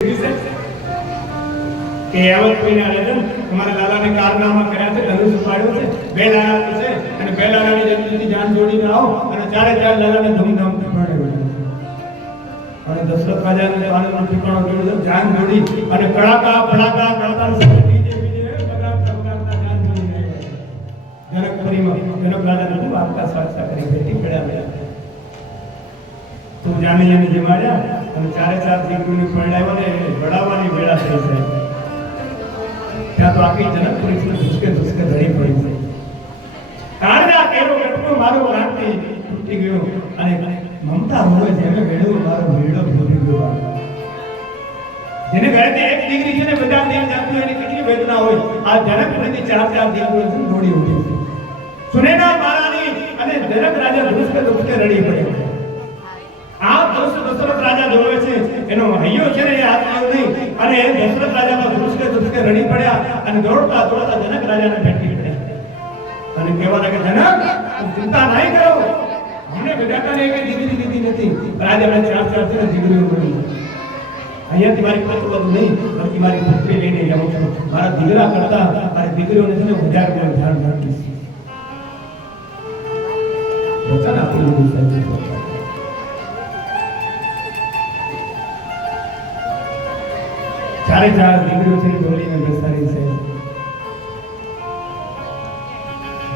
કે આવત મહિના લગ્ન તમારા લાલાને કારનામા કર્યા છે, ધનુષ ઉપાડ્યું છે, બે લાલા છે અને બે લાલાની જલ્દીથી જાન જોડીને આવો અને ચારે ચાર લાલાને ધૂમધામથી પરણાવ્યા. અને દશરથ રાજાને આનંદનો ઠેકાણો જોડ્યો, જાન જોડી અને કડાકા ભડાકા કરતા ડીજે બીજે બગાડતા બગાડતા જાન જોડીને આવ્યા. જનકપુરીમાં જનક રાજાને વાર્તા સ્વાર્થા કરી ભેટી પડ્યા. તું જાની જાની જમાડ્યા અને ચારે ચાર દીકરીની પરણાવ્યા ને વડાવવાની વેળા થઈ જાય. ત્યાં તો આખી જનકપુરી ધુસકે ધુસકે ધરી પડી છે. કારણ આ કેરો કેટલો મારો પ્રાણથી તૂટી ગયો અને મમતા હોય જેને વેડો મારો વેડો ભૂલી ગયો. જેને ઘરેથી એક દીકરી છે ને બધા દેવ જાતું એની કેટલી વેદના હોય. આ જનકપુરીથી ચાર ચાર દીકરીઓ દોડી ઉઠી છે. સુનેના મહારાણી અને જનક રાજા ધુસકે ધુસકે રડી પડ્યા. આ દશરથ રાજા જોવે છે એનો હૈયો છે ને એ આત્માઓ નહીં અને દશરથ રાજામાં ધુસકે ધુસકે રડી પડ્યા અને દોડતા દોડતા જનક રાજાને ભેટી પડ્યા અને કહેવા લાગે, જનક ચિંતા નહીં કરો, અમને વિધાતાને એક દીકરી દીધી નથી, રાજા મને ચાર ચાર થી દીકરીઓ મળી. અહીંયાથી મારી પુત્ર બધું નહીં બલ્કિ મારી પુત્રી લઈને જાઉં છું. મારા દીકરા કરતા મારી દીકરીઓને છે ને વધારે ધ્યાન રાખીશ. વચન આપેલું છે. ચારે ચાર દીકરીઓ છે ડોલીને બેસાડી છે.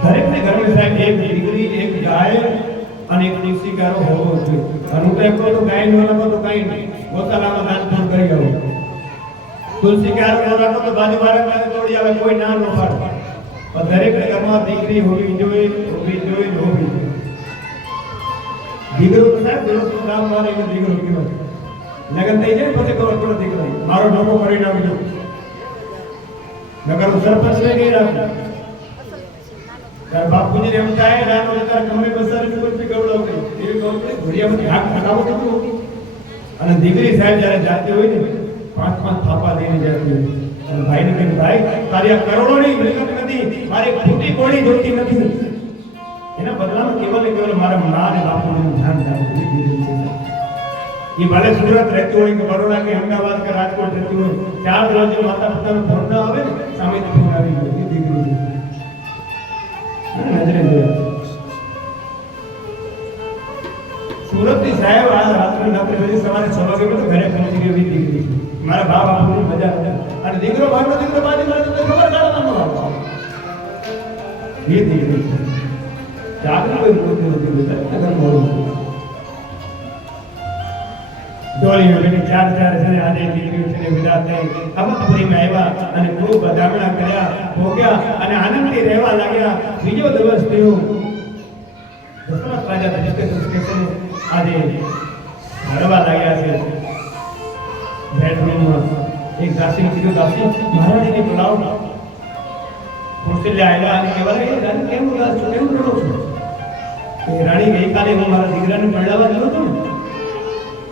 દરેકને ઘરમાં સાહેબ એક દીકરી, એક ગાય અને એક તુલસીકારો હોવો જોઈએ. અને હું તો એમ કહું તો ગાય નો રાખો તો કઈ નહીં, ગોતાલામાં દાન પણ કરી આવો. તુલસીકારો નો રાખો તો બાજુ વાળા દોડી આવે, કોઈ ના ન પાડે. પણ દરેકને ઘરમાં દીકરી હોવી જોઈએ, હોવી જોઈએ, હોવી જોઈએ. દીકરો તો સાહેબ દોસ્તો નામ મારે એનો દીકરો કહેવાય. લગન થઈ જાય પછી ખબર પડે દીકરા મારો નોકો કરી નાખજો. નગર સરપંચ ને ગઈ રાખજો. તાર બાપુજી ને એમ થાય નાનો તાર ગમે બસારી કોઈ પી ગવડાવ કરી એવી કહું કે ઘોડિયામાંથી હાથ ખટાવો થતો. અને દીકરી સાહેબ જ્યારે જાતી હોય ને પાંચ પાંચ થાપા લઈને જાતી હોય અને ભાઈને કહે, ભાઈ તારી આ કરોડોની મિલકત નથી, મારી ખોટી કોણી જોતી નથી. એના બદલામાં કેવલ ને કેવલ મારા મા અને બાપુજીનું ધ્યાન રાખવું. ये भले सूरत रहती हो कि बड़ोड़ा के अहमदाबाद के राजकोट रहती हो, चार रोज माता पिता नो फोन ना आवे सामे तो फोन આવી ગયો દીકરી નજરે જોયા. સુરત થી સાહેબ આ રાત્રે 9 વાગે સવારે 6 વાગે તો ઘરે પહોંચી ગઈ દીકરી. મારા બાપ બાપુની મજા હતા અને દીકરો ભાઈનો દીકરો બાજી મારે તો ખબર કાઢવાનો હતો. એ દીકરી જાગૃત હોય મોટી બેટા નગર મોરું ડોલી બેટી ચાર ચાર જણે આજે દીકરીઓ છે વિદા થઈ અમતપુરીમાં આવ્યા અને ખૂબ વધામણા કર્યા, ભોગ્યા અને આનંદથી રહેવા લાગ્યા. બીજો દિવસ થયો. દશરથ રાજા ધુસકે ધુસકે આજે હરવા લાગ્યા છે. બેડરૂમમાં એક દાસીને કીધું, દાસી મહારાણીને બોલાવો. કૌશલ્યા આવ્યા અને કહેવા લાગ્યા, રાણી કેમ ઉદાસ છો, કેમ રડો છો? એ રાણી ગઈકાલે હું મારા દીકરાને પરણાવવા ગયો હતો ને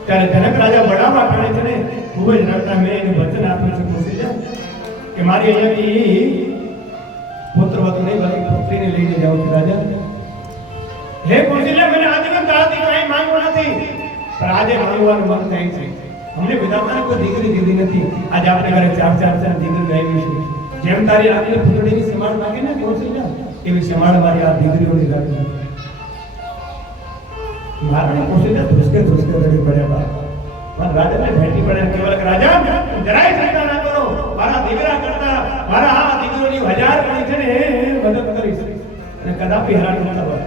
ત્યારે જનક રાજા વડાવા ટાણે છે ને ખૂબ જ રડતા મેં એને વચન આપ્યું છે કૌશલ્યા કે મારી અહીંયાથી પુત્રવધુ નહીં બલ્કિ પુત્રીને લઈને જાઉં છું રાજા. હે કૌશલ્યા, મને આજીવન દાદી કંઈ માંગ્યું નથી પણ આજે માંગવાનું મન થાય છે. અમને વિધાતાને કોઈ દીકરી દીધી નથી. આજે આપણે ઘરે ચાર ચાર ચાર દીકરી લાવી છે. જેમ તારી આપણી પુત્રીની સંભાળ માંગે ને કૌશલ્યા એવી સંભાળ મારી આ દીકરીઓની રાખી. મારાને કૌશલ્યા ધુસકે ધુસકે રડી પડ્યા. પણ રાજાને ભેટી પડ્યા. કેવલ રાજા જરાય ચિંતા ના કરો, મારા દીકરા કરતા મારા આ દીકરીઓની 1000 ગણી છે ને મદદ કરીશ અને કદાપી હેરાન ન થવા.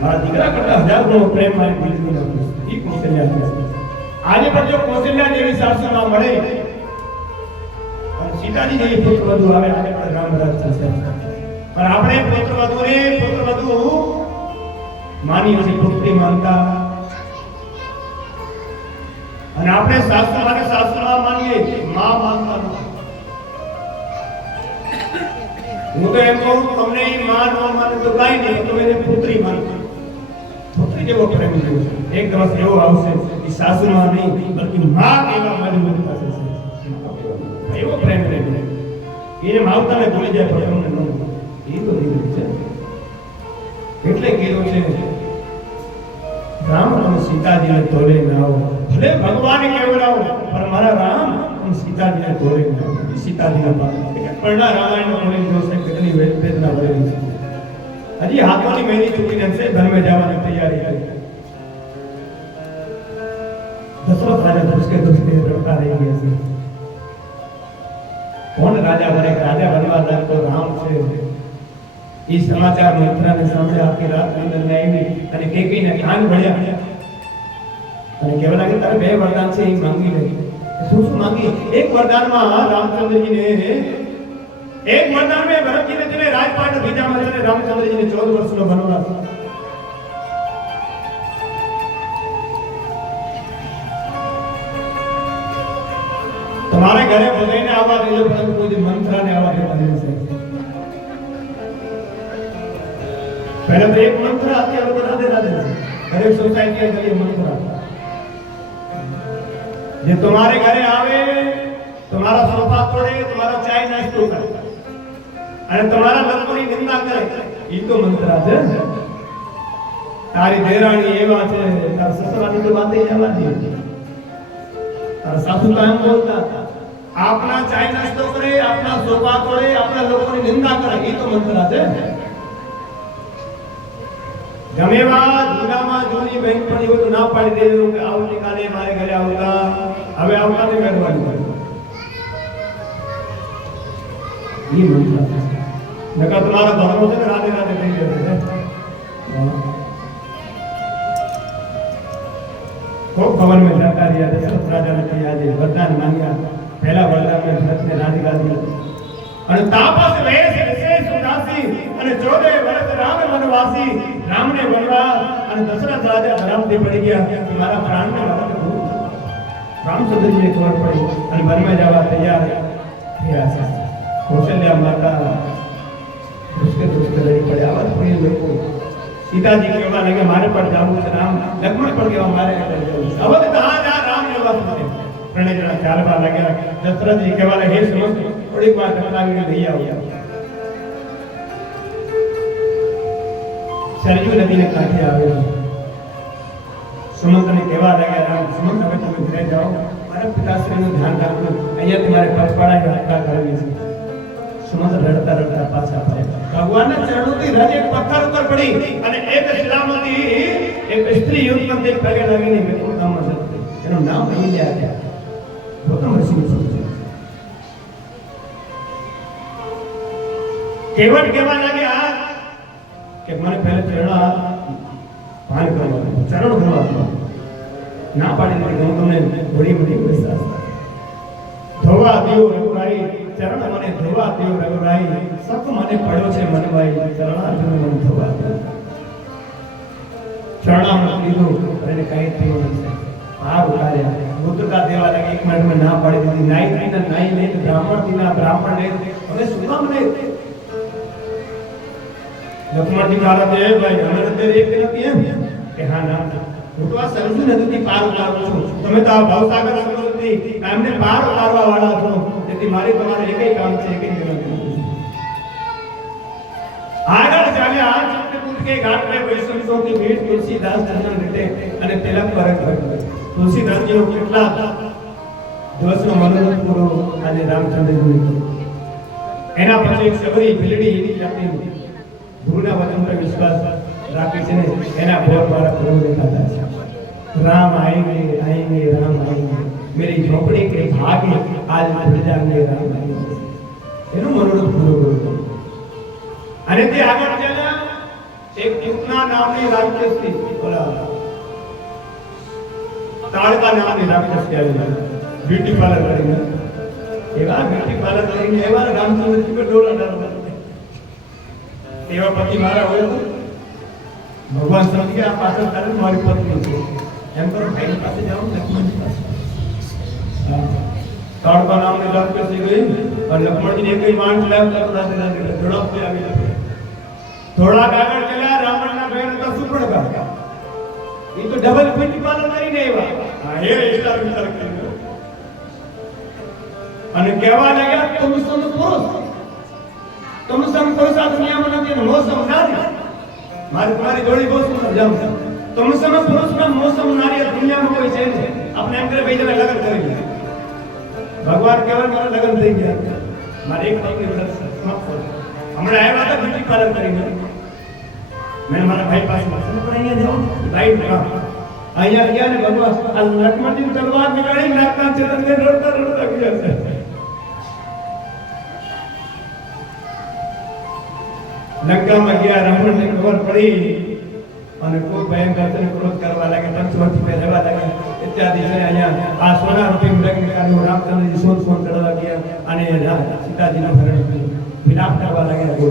મારા દીકરા કરતા 1000 ગણો પ્રેમ મારી દીકરીનો આપીશ. એ કૌશલ્યા આજે પણ જો કૌશલ્યા જેવી સાસુમાં મળે અને સીતાજી જેવી પુત્રવધુ આવે આજે પણ રામ રાજ થશે. પણ આપણે પુત્રવધુ માની હશે, પુત્રી માનતા અને આપણે સાસુમાં માનીએ માં માનતા નથી. હું તો એમ કહું તમને એ માં ન માને તો કઈ નહીં, તમે એને પુત્રી માનો. પુત્રી જેવો પ્રેમ જેવો છે. એક દિવસ એવો આવશે કે સાસુમાં નહીં બલ્કિ માં એવા મજબૂત થશે. એવો પ્રેમ રહેશે એને માવતાને ભૂલી જાય પણ તમને ન એ તો દીકરી છે. એટલે કીધું છે राम तुम सीता जी ने तोले ना हो भले भगवान केवलाओ पर मारा राम तुम सीता जी ने तोले ना हो सीता जी ने पास पढ़ना रामायण में बोले जो से कितनी वेदना भरेली છે હજી હાથોની મહિની ચૂકીને છે ઘર में જવાની તૈયારી કરી દશરથ રાજા ધુસકે રડતા રહી ગયા છે कौन राजा बने राजा बनवा तो राम से ये समाचार मंत्रा ने सामने आपकी रात नींद नहीं आई અને કેકીને કાન ભળ્યા અને કેવા લાગે તારે બે વરદાન છે એ માંગી લે શું શું માંગી એક વરદાનમાં રામચંદ્રજી ને एक वरदान में भरत जी ने जिन्हें राजपाट भेजा मजा ने रामचंद्र जी ने 14 वर्ष નો વનવાસ तुम्हारे घरे बधाई ने आवा देજો પરંતુ કોઈ મંત્ર ને આવા દેતા નહીં છે पहले तो एक मंत्र आती है बता दे राधे हर एक सोसाइटी के लिए मंत्र ये तुम्हारे घरे आवे तुम्हारा सोफा तोड़े तुम्हारा चाय नाश्तो करे અને તમારા લોકોની નિંદા કરે ઈ તો મંત્ર છે તારી દેરાણી એવા છે તાર સસરાની તો વાતે જવા દે તાર સાસુ કામ બોલતા આપના ચાય નાસ્તો કરે આપના સોફા તોડે આપના લોકોની નિંદા કરે ઈ તો મંત્ર છે ગમેવા જૂનામાં જૂની બેંક પડી હોય તો ના પાડી દેજો કે આવતીકાલે મારે ઘરે આવતા હવે આવતા ને મહેરબાની કરો ઈ મંત્ર છે नका तुम्हारा धर्म से राधे राधे नहीं करते खूब भवन में जानकारी है दशरथ राजा ने किया जे वरदान मांगा पहला वरदान में भरत ने राधिका दी અને તાપસ વેશ વિશેષ ઉદાસી અને 14 વર્ષ રામ વનવાસી રામ ને વનવા અને દશરથ રાજા ધરામથી પડી ગયા કે મારા પ્રાણ ને રામચંદ્ર जी ने खबर पड़ी અને वन में जावा तैयार થયા છે કૌશલ્યા માતા उसके दोस्त लड़ी पड़े आवाज पड़ी लोगों सीता जी के बाद लगे मारे पर जाऊं राम लक्ष्मण पर के मारे अवध कहां जा राम ने बात सुने प्रणय जना चार बार लगे दशरथ जी के वाले हे समझ थोड़ी बार टकरा के भैया हो सरयू नदी ने कांठे आवे सुमंत ने केवा लगे राम सुमंत હવે તમે ઘરે જાઓ મારા પિતાશ્રીનું ધ્યાન રાખજો અહીંયા તમારે પગપાળા યાત્રા કરવી છે सुमंत रड़ता रड़ता पाछा फरे भगवान ने चरणों की रज एक पत्थर ऊपर पड़ी અને એક શિલામાંથી એક સ્ત્રી યુદ્ધ માં દેખ પગે લાગીને મેં કામ મદદ એનું નામ નહીં લે આયા ગૌતમ ઋષિ કેવટ કેવા લાગે આ કે મને પહેલે ચરણા ભાન કરવા ચરણ ધરવા ના પાડી દીધી હું તમને ઘોડી ઘોડી વિશ્વાસ ધોવા દેવ રઘુરાઈ चरण मने धोवा देव रघुराई सब मने पड़ो छे मनवाई चरणार्जुन मन धोवा देव चरणामृत लीधो अने कई थयो नहीं हार उतार्या बुद्धका देवा लगे एक मिनट में ना पड़ी दी नाई नहीं ब्राह्मण थीना ब्राह्मण ने हमें सुना मने लक्ष्मण जी महाराज है भाई हमें तेरे एक दिन है कि हां ना હું તો આ સરજુ નદીથી પાર ઉતારું છું તમે તો આ ભવસાગર સમુદ્રથી એમને પાર ઉતારવા વાળા છો તેથી મારી તમારે એકઈ કામ છે એકઈ જન્મ આગળ ચાલ્યા ચિત્રકૂટ के घाट पे वैष्णवों की भीड़ तुलसीदास दर्शन देते અને તિલક પરત કરે तुलसीदास जी નો કેટલા દિવસનો મનોરથ પૂરો આજે રામચંદ્રજી એના પછી એક સબરી ભીલડી એની જાતિ ગુરુના વચન પર વિશ્વાસ राखी से एना बहुत बड़ा गुरु देखा था राम आएंगे आएंगे राम आएंगे मेरी झोपड़ी के भाग आज भूल जाएंगे राम आएंगे एनो मनोरथ पूरो करो अरे ते आगे चला एक कितना नामनी राक्षस थी बोला ताड़का नामनी राक्षस के आई ब्यूटी पार्लर करेंगे एवा ब्यूटी पार्लर करेंगे एवा रामचंद्र जी पे डोला डाल एवा पति मारा होया भगवान समझ गया आप आसन करें तुम्हारी पत्नी को एम करो भाई के पास जाओ लक्ष्मण जी पास ताड़ का नाम ने लाभ कैसे गई और लक्ष्मण जी ने कई मान चलाया तब राधे राधे थोड़ा पे आगे थोड़ा कागड़ चला रावण ना बहन तो सुपड़ का ये तो डबल ब्यूटी पार्लर नहीं नहीं हुआ हां ये स्टार विचार कर અને કહેવા લાગ્યા तुम सम पुरुष आ दुनिया में નથી નો સમ નારી मारी तुम्हारी जोड़ी बहुत सुंदर जम तुम समय पुरुष में मौसम नारी दुनिया में कोई છે ને આપણે એમ કરે ભાઈ જરા લગન કરી લે ભગવાન કહેવાય મારા લગન થઈ ગયા મારે એક પત્ની વ્રત સમાપ્ત હમણાં આવ્યા હતા બ્યુટી પાર્લર કરીને મેં મારા ભાઈ પાસે પણ અહીંયા જાઉં રાઈટ અહીંયા ગયા ને ભગવાન આ લક્ષ્મણજી તલવાર નીકળી નાખતા છે તમને રોડતા રોડતા ગયા છે લંકામાં ગયા રાવણને ખબર પડી અને કોઈ ભયંકર તને ક્રોધ કરવા લાગે પંચવટી પે રહેવા લાગે ઇત્યાદિ છે અહીંયા આ સોના રૂપી લગ્ન કર્યું રામચંદ્રજી સોન સોન ચડવા ગયા અને સીતાજીનો ભરણ વિલાપ કરવા લાગ્યા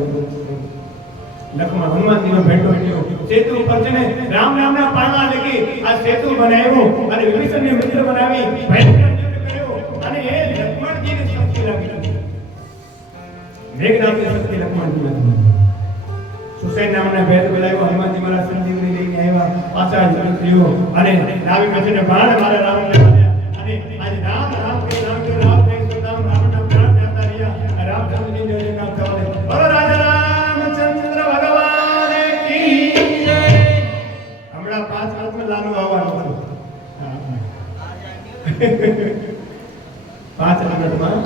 લક્ષ્મણ હનુમાનજીનો ભેટો થયો સેતુ ઉપર છે ને રામ નામના પાળવા લગી આ સેતુ બનાવ્યો અને વિભીષણને મિત્ર બનાવી ભયંકર યુદ્ધ કર્યો અને એ લક્ષ્મણજીને શક્તિ લાગી મેઘનાથની શક્તિ લક્ષ્મણજીને સુસૈન નામના ભેદ બોલાવ્યો હનુમાનજી મારા સંજીવની લઈને આવ્યા પાછા યુદ્ધ થયો અને નાવી મચને બાણ મારા રામને માર્યા અને આજે રામ રામ કે રામ કે રામ કે સુદામ રામના પ્રાણ જાતા રહ્યા રામચંદ્રજી જય નામ થવાલે બોલો રાજા રામચંદ્ર ભગવાન કી જય હમણાં 5 વર્ષમાં લાલુ આવવાનું છે 5 મિનિટમાં